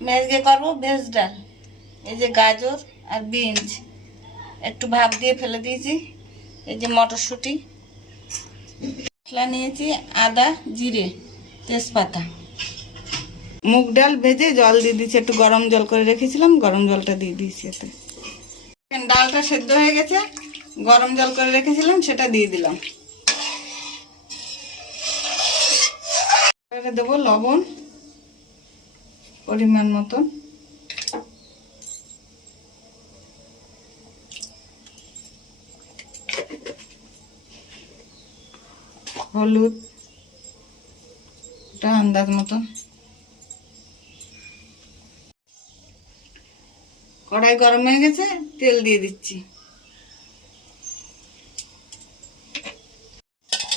আমি আজকে করবো ভেজ ডাল। এই যে গাজর আর বিনস একটু ভাপ দিয়ে ফেলে দিয়েছি। এই যে মটরশুঁটি, মশলা নিয়েছি, আদা, জিরে, তেজপাতা। মুগ ডাল ভেজে জল দিয়ে দিয়েছি, একটু গরম জল করে রেখেছিলাম, গরম জলটা দিয়ে দিয়েছি এতে। ডালটা সেদ্ধ হয়ে গেছে, গরম জল করে রেখেছিলাম সেটা দিয়ে দিলাম। এবারে দেবো লবণ পরিমাণ মতন, হলুদ আন্দাজ মতন। কড়াই গরম হয়ে গেছে, তেল দিয়ে দিচ্ছি।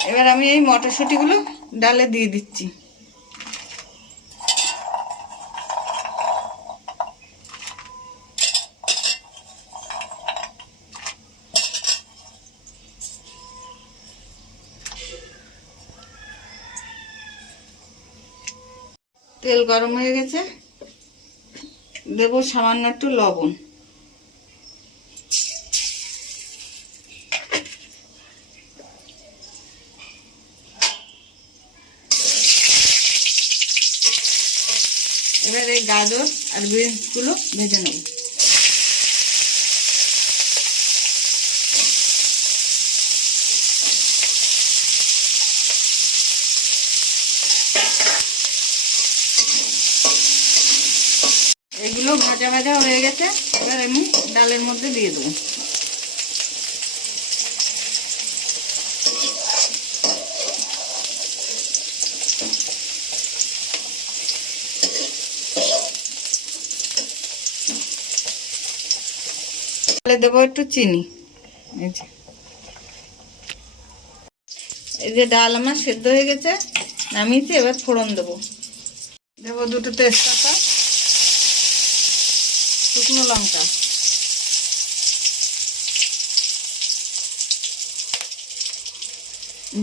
এবার আমি এই মটরশুঁটিগুলো ডালে দিয়ে দিচ্ছি। তেল গরম হয়ে গেছে, দেবো সামান্য একটু লবণ। এবার এই গাজর আর বিনসগুলো ভেজে নেব। এগুলো ভাজা ভাজা হয়ে গেছে, এবার আমি ডালের মধ্যে দিয়ে দেবো। ডালে দেবো একটু চিনি। এই যে ডাল আমার সেদ্ধ হয়ে গেছে, নামিয়েছি। এবার ফোড়ন দেবো। দেবো দুটো তেজপাতা, শুকনো লঙ্কা,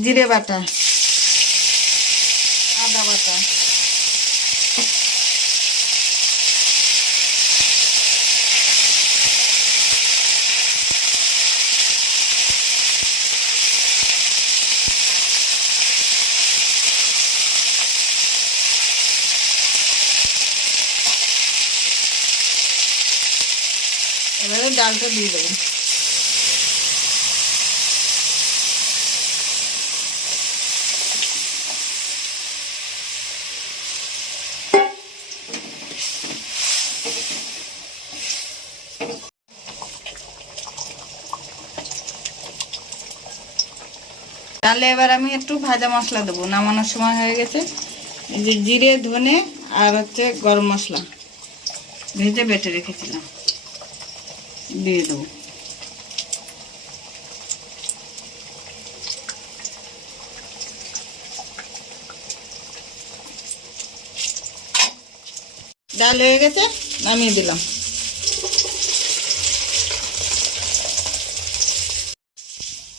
জিরে বাটা, আদা বাটা, এবারে ডালটা দিয়ে দেবো। ডালে এবার আমি একটু ভাজা মশলা দেবো, নামানোর সময় হয়ে গেছে। এই যে জিরে, ধনে আর হচ্ছে গরম মশলা ভেজে বেটে রেখেছিলাম, দিয়ে দেবো। ডাল হয়ে গেছে, নামিয়ে দিলাম।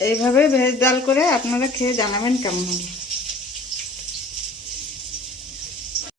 এইভাবে ভেজ ডাল করে আপনারা খেয়ে জানাবেন কেমন হবে।